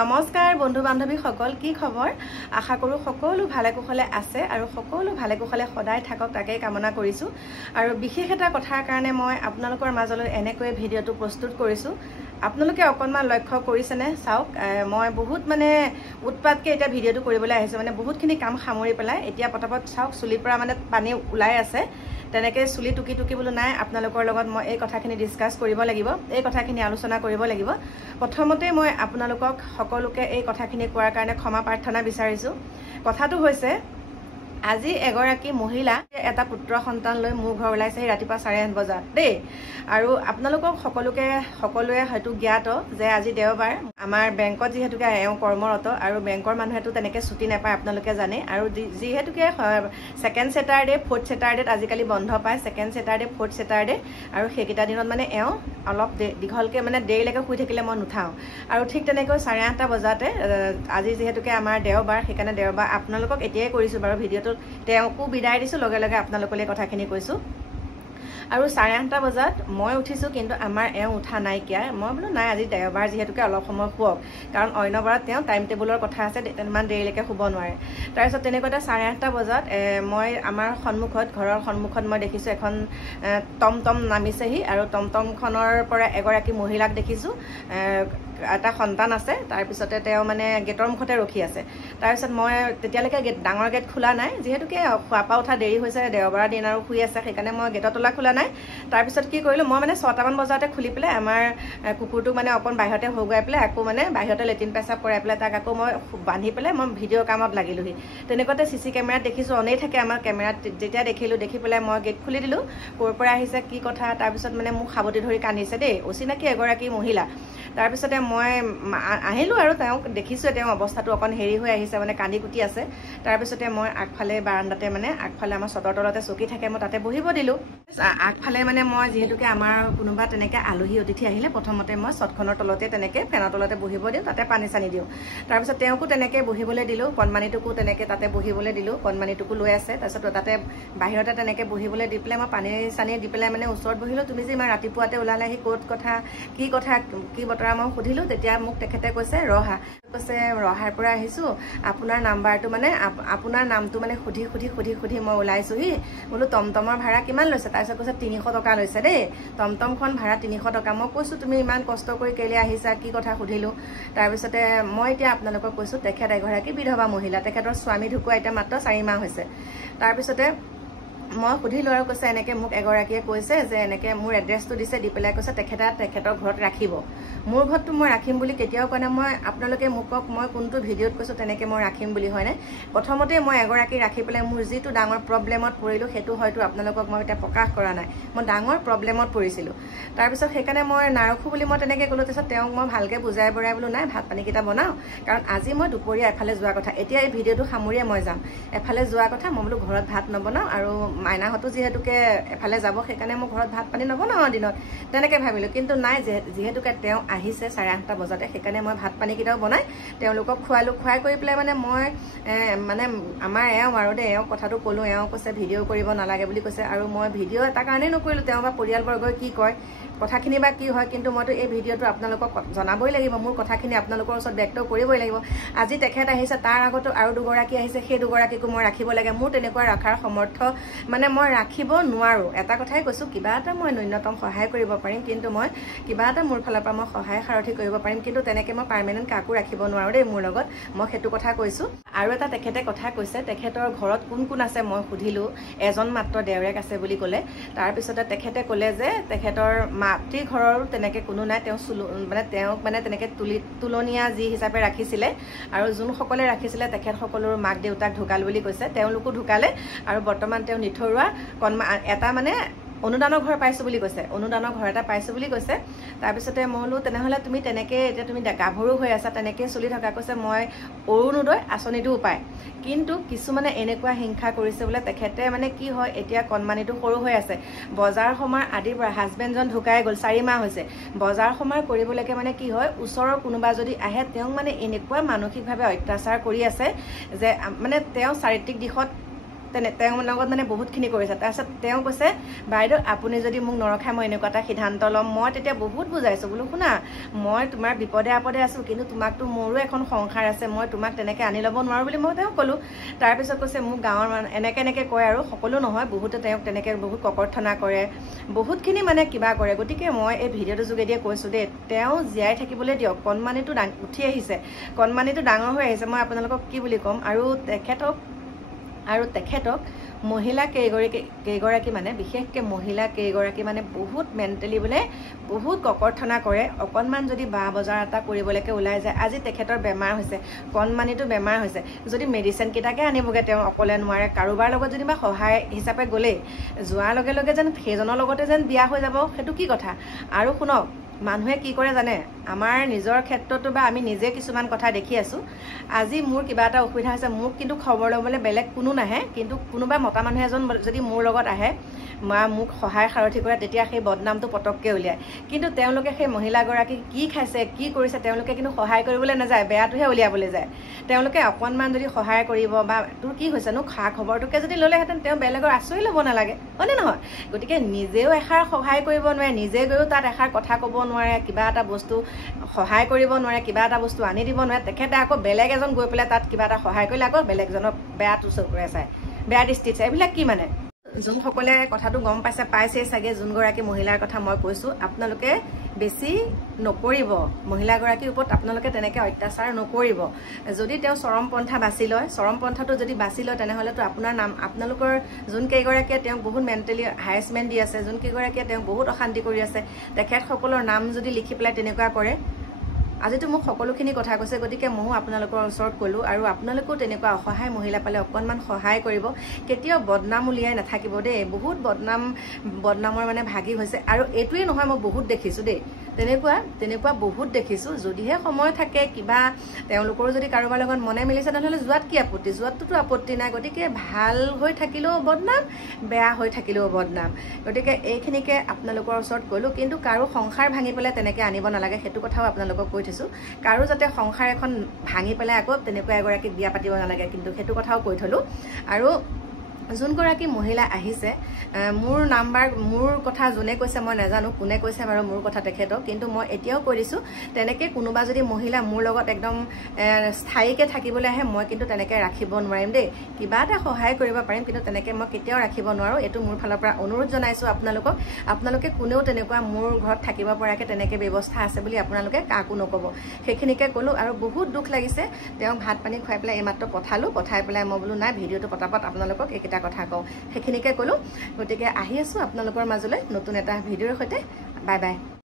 নমস্কাৰ বন্ধু বান্ধৱী সকল কি খবৰ আশা কৰো সকলো ভালে কুশলে আছে আৰু সকলো ভালে কুশলে সদায় থাকক তাকে কামনা কৰিছো আৰু বিশেষ এটা কথাৰ কাৰণে মই আপোনালোকৰ মাজলৈ এনেকৈ ভিডিঅটো প্ৰস্তুত কৰিছো আপোনালোকে অকনমান লক্ষ্য কৰিছেনে চাওক মই বহুত মানে উৎপাতকে এটা ভিডিঅটো কৰিবলৈ আহিছো মানে বহুতখিনি কাম সামৰি পেলাই এতিয়া পটাপট চাওক চুলিৰ পৰা মানে পানী ওলাই আছে তেনেকে চুলি টুকি টুকি বলো নাই আপোনালোকৰ লগত মই এই কথাখিনি ডিসকাস কৰিব লাগিব এই কথাখিনি আলোচনা কৰিব লাগিব প্ৰথমতে মই আপোনালোকক সকলোকে এই কথাখিনি কোৱাৰ কাৰণে ক্ষমা প্ৰাৰ্থনা বিচাৰিছো কথাটো হৈছে আজি এগৰাকী মহিলা এটা পুত্ৰ সন্তান লৈ মোৰ ঘৰ ওলাইছে ৰাতিপুৱা 8:30 বজাত দেই আৰু আপোনালোকক সকলোৱে হয়তো জ্ঞাত যে আজি দেওবাৰ আমাৰ বেংকত যেহেতুকে এওঁ কৰ্মৰত আৰু বেংকৰ মানুহেতো তেনেকে ছুটি নাপায় আপোনালোকে জানে আৰু যেহেতুকে সেকেন্ড স্যাটাৰডে ফোৰ্থ স্যাটাৰডে আজিকালি বন্ধ পায় সেকেন্ড স্যাটাৰডে ফোৰ্থ স্যাটাৰডে আৰু সেইকেইটা দিনত মানে এওঁ অলপ দীঘলকে মানে দেৰিলৈকে শুই থাকিলে মই নুঠাও আৰু ঠিক তেনেকৈ 8:30 বজাতে আজি যেহেতুকে আমাৰ দেওবাৰ সেইকাৰণে দেওবাৰ আপোনালোকক এতিয়াই কৰিছো বাৰু ভিডিঅটো তেওঁকো বিদায় দিছো লগে লগে আপোনালোকলৈ কথাখিনি কৈছো আৰু 8:30 বজাত মই উঠিছো কিন্তু আমাৰ এওঁ উঠা নাই কিয়া মই বলো নাই আজি দেওবাৰ যেহেতুকে অলপ সময় শুৱক কাৰণ অন্যবাৰত তেওঁ টাইম টেবুলৰ কথা আছে ইমান দেৰিলৈকে শুব নোৱাৰে তাৰ পিছত তেনেকৈতে 8:30 বজাত মই আমাৰ ঘৰৰ সন্মুখত মই দেখিছো এখন টমটম নামিছেহি আৰু টমটমখনৰ পৰা এগৰাকী মহিলাক দেখিছো এটা সন্তান আছে তাৰ পিছতে তেওঁ মানে গেটৰ মুখতে ৰখি আছে তাৰ পিছত মই তেতিয়ালৈকে ডাঙৰ গেট খোলা নাই যেহেতুকে খোৱাপা উঠা দেৰি হৈছে দেওবাৰ দিন আৰু শুই আছে সেইকাৰণে মই গেটৰ তলা খোলা নাই তাৰ পিছত কি কৰিলো মই মানে 6টা মান বজাতে খুলি পেলাই আমাৰ কুকুৰটো মানে অকন বাহিৰতে হগুৱাই পেলাই আকৌ মানে বাহিৰতে লেটিন পেচাব কৰাই পেলাই তাক আকৌ মই বান্ধি পেলাই মই ভিডিঅ' কামত লাগিলোহি তেনেকুৱাতে সিসি কেমেৰাত দেখিছো অনেই থাকে আমাৰ কেমেৰাত যেতিয়া দেখি পেলাই মই গেট খুলি দিলো ক'ৰ পৰা আহিছে কি কথা তাৰ পিছত মানে মোক সাৱটি ধৰি কান্দিছে দেই অচিনাকি এগৰাকী মহিলা তাৰ পিছতে মই আহিলো আৰু তেওঁক দেখিছো তেওঁ অৱস্থাটো অকন হেৰি হৈ আহিছে মানে কান্দি কুটি আছে তাৰ পিছতে মই আগফালে বাৰান্দাতে মানে আগফালে আমাৰ চটৰ তলতে চকী থাকে মই তাতে বহিব দিলো আগফালে মানে মই যেহেতুকে আমাৰ কোনোবা তেনেকে আলহী অতিথি আহিলে প্ৰথমতে মই চটখনৰ তলতে তেনেকে ফেনৰ তলতে বহিব দিওঁ তাতে পানী চানি দিওঁ তাৰ পিছত তেওঁকো তেনেকে বহিবলৈ দিলো কণমানিটোকো তেনেকে তাতে বহিবলৈ দিলো কণমানিটোকো লৈ আছে তাৰ পিছত তাতে বাহিৰতে তেনেকে বহিবলৈ দি পেলাই মই পানী চানি দি পেলাই মানে ওচৰত বহিলো তুমি যে ইমান ৰাতিপুৱাতে ওলালে আহি ক'ত কথা কি বতৰা মই সুধিলো তেতিয়া মোক তেখেতে কৈছে ৰহাৰ পৰা আহিছো আপোনাৰ নাম্বাৰটো মানে আপোনাৰ নামটো মানে সুধি মই ওলাইছোহি বোলো টমটমৰ ভাড়া কিমান লৈছে তাৰপিছত কৈছে 300 টকা লৈছে দেই টমটমখন ভাড়া 300 টকা মই কৈছো তুমি ইমান কষ্ট কৰি কেলে আহিছা কি কথা সুধিলো তাৰপিছতে মই এতিয়া আপোনালোকক কৈছো তেখেত এগৰাকী বিধৱা মহিলা তেখেতৰ স্বামী ঢুকুৱা এতিয়া মাত্ৰ 4 মাহ হৈছে তাৰপিছতে মই সুধিলো আৰু কৈছে এনেকে মোক এগৰাকীয়ে কৈছে যে এনেকে মোৰ এড্ৰেছটো দিছে দি পেলাই কৈছে তেখেতৰ ঘৰত ৰাখিব মোৰ ঘৰটো মই ৰাখিম বুলি কেতিয়াও কোৱা নাই মই আপোনালোকে মুকক মই কোনটো ভিডিঅ'ত কৈছো তেনেকে মই ৰাখিম বুলি হয় নাই প্ৰথমতে মই এগৰাকী ৰাখি পেলাই মোৰ যিটো ডাঙৰ প্ৰবলেমত পৰিলো সেইটো হয়তো আপোনালোকক মই এটা প্ৰকাশ কৰা নাই মই ডাঙৰ প্ৰবলেমত পৰিছিলো তাৰ পিছত সেইকাৰণে মই নাৰখো বুলি মই তেনেকে কলো তাৰপিছত তেওঁক মই ভালকে বুজাই বৰাই বোলো নাই ভাত পানী কিটা বনাও কাৰণ আজি মই দুপৰীয়া এফালে যোৱা কথা এতিয়া এই ভিডিঅ'টো সামৰিয়ে মই যাম এফালে যোৱা কথা মই বোলো ঘৰত ভাত নবনাও আৰু মাইনাহতো যেহেতুকে এফালে যাব সেইকাৰণে মই ঘৰত ভাত পানী নবনাও দিনত তেনেকে ভাবিলো কিন্তু নাই যেহেতুকে তেওঁ আহিছে 8:30 বজাতে সেইকাৰণে মই ভাত পানী কিটাও বনাই তেওঁলোকক খুৱাই কৰি পেলাই মানে মই মানে আমাৰ এওঁ আৰু দে এওঁ কথাটো ক'লো এওঁ কৈছে ভিডিঅ' কৰিব নালাগে বুলি কৈছে আৰু মই ভিডিঅ' এটা কাৰণে নকৰিলো তেওঁ বা পৰিয়ালবৰ্গই কি কয় কথাখিনি বা কি হয় কিন্তু মইতো এই ভিডিঅ'টো আপোনালোকক জনাবই লাগিব মোৰ কথাখিনি আপোনালোকৰ ওচৰত ব্যক্ত কৰিবই লাগিব আজি তেখেত আহিছে তাৰ আগতো আৰু দুগৰাকী আহিছে সেই দুগৰাকীকো মই ৰাখিব লাগে মোৰ তেনেকুৱা ৰাখাৰ সমৰ্থ মানে মই ৰাখিব নোৱাৰো এটা কথাই কৈছো কিবা এটা মই ন্যূনতম সহায় কৰিব পাৰিম কিন্তু মই কিবা এটা মোৰ ফালৰ পৰা মই সহায় সাৰথি কৰিব পাৰিম কিন্তু তেনেকে মই পাৰ্মানেন্ট কাকো ৰাখিব নোৱাৰো দেই মোৰ লগত মই সেইটো কথা কৈছো আৰু এটা তেখেতে কথা কৈছে তেখেতৰ ঘৰত কোন আছে মই সুধিলো এজন মাত্ৰ দেউৰেক আছে বুলি ক'লে তাৰ পিছতে তেখেতে ক'লে যে তেখেতৰ মাতৃ ঘৰৰ তেনেকে কোনো নাই তেওঁ মানে তেনেকে তুলনীয়া যি হিচাপে ৰাখিছিলে আৰু যোনসকলে ৰাখিছিলে তেখেত সকলৰ মাক দেউতাক ঢুকাল বুলি কৈছে তেওঁলোকো ঢুকালে আৰু বৰ্তমান তেওঁ নিথৰুৱা এটা মানে অনুদানৰ ঘৰ পাইছো বুলি কৈছে অনুদানৰ ঘৰ এটা পাইছো বুলি কৈছে তাৰ পিছতে মইলো তেনেহলে তুমি তেনেকে এতিয়া তুমি গাভৰু হৈ আছা তেনেকে চলি থকা কৈছে মই অৰুণোদয় আঁচনিটো পায় কিন্তু কিছুমানে এনেকুৱা হিংসা কৰিছে বোলে তেখেতে মানে কি হয় এতিয়া কণমানিটো সৰু হৈ আছে বজাৰ সমাৰ আদিৰ পৰা হাজবেণ্ডজন ঢুকাই গ'ল 4 মাহ হৈছে বজাৰ সমাৰ কৰিবলৈকে মানে কি হয় ওচৰৰ কোনোবা যদি আহে তেওঁ মানে এনেকুৱা মানসিকভাৱে অত্যাচাৰ কৰি আছে যে মানে তেওঁ শাৰীৰিক দিশত তেওঁৰ লগত মানে বহুতখিনি কৰিছে তাৰপিছত তেওঁ কৈছে বাইদেউ আপুনি যদি মোক নৰখায় মই এনেকুৱা এটা সিদ্ধান্ত ল'ম মই তেতিয়া বহুত বুজাইছোঁ বোলো শুনা মই তোমাৰ বিপদে আপদে আছোঁ কিন্তু তোমাকতো মোৰো এখন সংসাৰ আছে মই তোমাক তেনেকৈ আনি ল'ব নোৱাৰোঁ বুলি মই তেওঁক ক'লোঁ তাৰপিছত কৈছে মোক গাঁৱৰ এনেকৈ কয় আৰু সকলো নহয় বহুতে তেওঁক তেনেকৈ বহুত ককৰ্থনা কৰে বহুতখিনি মানে কিবা কৰে গতিকে মই এই ভিডিঅ'টোৰ যোগেদিয়ে কৈছোঁ দেই তেওঁ জীয়াই থাকিবলৈ দিয়ক কণমানিটো উঠি আহিছে কণমানিটো ডাঙৰ হৈ আহিছে মই আপোনালোকক কি বুলি ক'ম আৰু তেখেতক মহিলা কেইগৰাকী মানে বিশেষকৈ মহিলা কেইগৰাকী মানে বহুত মেণ্টেলি বোলে বহুত ককৰ্থনা কৰে অকণমান যদি বজাৰ এটা কৰিবলৈকে ওলাই যায় আজি তেখেতৰ বেমাৰ হৈছে কণমানিটো বেমাৰ হৈছে যদি মেডিচিনকেইটাকে আনিবগৈ তেওঁ অকলে নোৱাৰে কাৰোবাৰ লগত যেনিবা সহায় হিচাপে গ'লেই যোৱাৰ লগে লগে যেন সেইজনৰ লগতে যেন বিয়া হৈ যাব সেইটো কি কথা আৰু শুনক মানুহে কি কৰে জানে আমাৰ নিজৰ ক্ষেত্ৰতো বা আমি নিজে কিছুমান কথা দেখি আছোঁ আজি মোৰ কিবা এটা অসুবিধা হৈছে মোক কিন্তু খবৰ ল'বলৈ বেলেগ কোনো নাহে কিন্তু কোনোবা মতা মানুহ এজন যদি মোৰ লগত আহে মোক সহায় সাৰথি কৰে তেতিয়া সেই বদনামটো পটককৈ উলিয়ায় কিন্তু তেওঁলোকে সেই মহিলাগৰাকী কি খাইছে কি কৰিছে তেওঁলোকে কিন্তু সহায় কৰিবলৈ নাযায় বেয়াটোহে উলিয়াবলৈ যায় তেওঁলোকে অকণমান যদি সহায় কৰিব বা তোৰ কি হৈছেনো খা খবৰটোকে যদি ল'লেহেঁতেন তেওঁ বেলেগৰ আশ্ৰয় ল'ব নালাগে হয়নে নহয় গতিকে নিজেও এষাৰ সহায় কৰিব নোৱাৰে নিজে গৈও তাত এষাৰ কথা ক'ব নোৱাৰে কিবা এটা বস্তু সহায় কৰিব নোৱাৰে কিবা এটা বস্তু আনি দিব নোৱাৰে তেখেতে আকৌ বেলেগ এজন গৈ পেলাই তাত কিবা এটা সহায় কৰিলে আকৌ বেলেগজনক বেয়াটো চকুৰে চায় বেয়া দৃষ্টিত চায় এইবিলাক কি মানে যোনসকলে কথাটো গম পাইছেই চাগে যোনগৰাকী মহিলাৰ কথা মই কৈছোঁ আপোনালোকে বেছি নকৰিব মহিলাগৰাকীৰ ওপৰত আপোনালোকে তেনেকৈ অত্যাচাৰ নকৰিব যদি তেওঁ চৰমপন্থা বাছি লয় চৰমপন্থাটো যদি বাছি লয় তেনেহ'লেতো আপোনালোকৰ যোনকেইগৰাকীয়ে তেওঁক বহুত মেণ্টেলি হাৰেছমেণ্ট দি আছে যোনকেইগৰাকীয়ে তেওঁক বহুত অশান্তি কৰি আছে তেখেতসকলৰ নাম যদি লিখি পেলাই তেনেকুৱা কৰে আজিতো মোক সকলোখিনি কথা কৈছে গতিকে ময়ো আপোনালোকৰ ওচৰত ক'লোঁ আৰু আপোনালোকেও তেনেকুৱা অসহায় মহিলা পালে অকণমান সহায় কৰিব কেতিয়াও বদনাম উলিয়াই নাথাকিব দেই বহুত বদনামৰ মানে ভাগি হৈছে আৰু এইটোৱেই নহয় মই বহুত দেখিছোঁ দেই তেনেকুৱা বহুত দেখিছোঁ যদিহে সময় থাকে কিবা তেওঁলোকৰো যদি কাৰোবাৰ লগত মনে মিলিছে তেনেহ'লে যোৱাত কি আপত্তি যোৱাতটোতো আপত্তি নাই গতিকে ভাল হৈ থাকিলেও বদনাম বেয়া হৈ থাকিলেও বদনাম গতিকে এইখিনিকে আপোনালোকৰ ওচৰত ক'লোঁ কিন্তু কাৰো সংসাৰ ভাঙি পেলাই তেনেকৈ আনিব নালাগে সেইটো কথাও আপোনালোকক কৈ থৈছোঁ কাৰো যাতে সংসাৰ এখন ভাঙি পেলাই আকৌ তেনেকুৱা এগৰাকীক বিয়া পাতিব নালাগে কিন্তু সেইটো কথাও কৈ থলোঁ আৰু যোনগৰাকী মহিলা আহিছে মোৰ কথা যোনে কৈছে মই নাজানো কোনে কৈছে বাৰু মোৰ কথা তেখেতক কিন্তু মই এতিয়াও কৈ দিছোঁ তেনেকৈ কোনোবা যদি মহিলা মোৰ লগত একদম স্থায়ীকৈ থাকিবলৈ আহে মই কিন্তু তেনেকৈ ৰাখিব নোৱাৰিম দেই কিবা এটা সহায় কৰিব পাৰিম কিন্তু তেনেকৈ মই কেতিয়াও ৰাখিব নোৱাৰোঁ এইটো মোৰ ফালৰ পৰা অনুৰোধ জনাইছোঁ আপোনালোকে কোনেও তেনেকুৱা মোৰ ঘৰত থাকিব পৰাকৈ তেনেকৈ ব্যৱস্থা আছে বুলি আপোনালোকে কাকো নক'ব সেইখিনিকে ক'লোঁ আৰু বহুত দুখ লাগিছে তেওঁক ভাত পানী খুৱাই পেলাই এইমাত্ৰ পঠাই পেলাই মই বোলো নাই ভিডিঅ'টো পতাপত আপোনালোকক এইকেইটা কথা কওঁ সেইখিনিকে ক'লোঁ গতিকে আহি আছোঁ আপোনালোকৰ মাজলৈ নতুন এটা ভিডিঅ'ৰ সৈতে বাই বাই